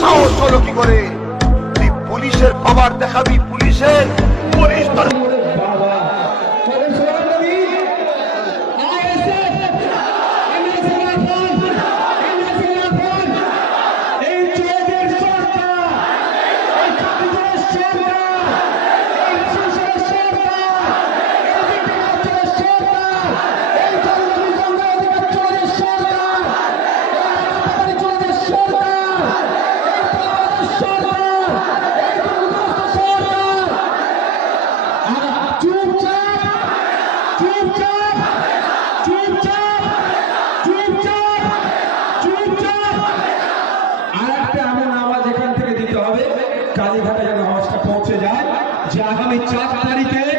সাহস হলো কি করে তুই পুলিশের পাওয়ার দেখাবি? পুলিশের পুলিশ তোর কালীঘাটে যেন আওয়াজটা পৌঁছে যায় যে আগামী 4 তারিখে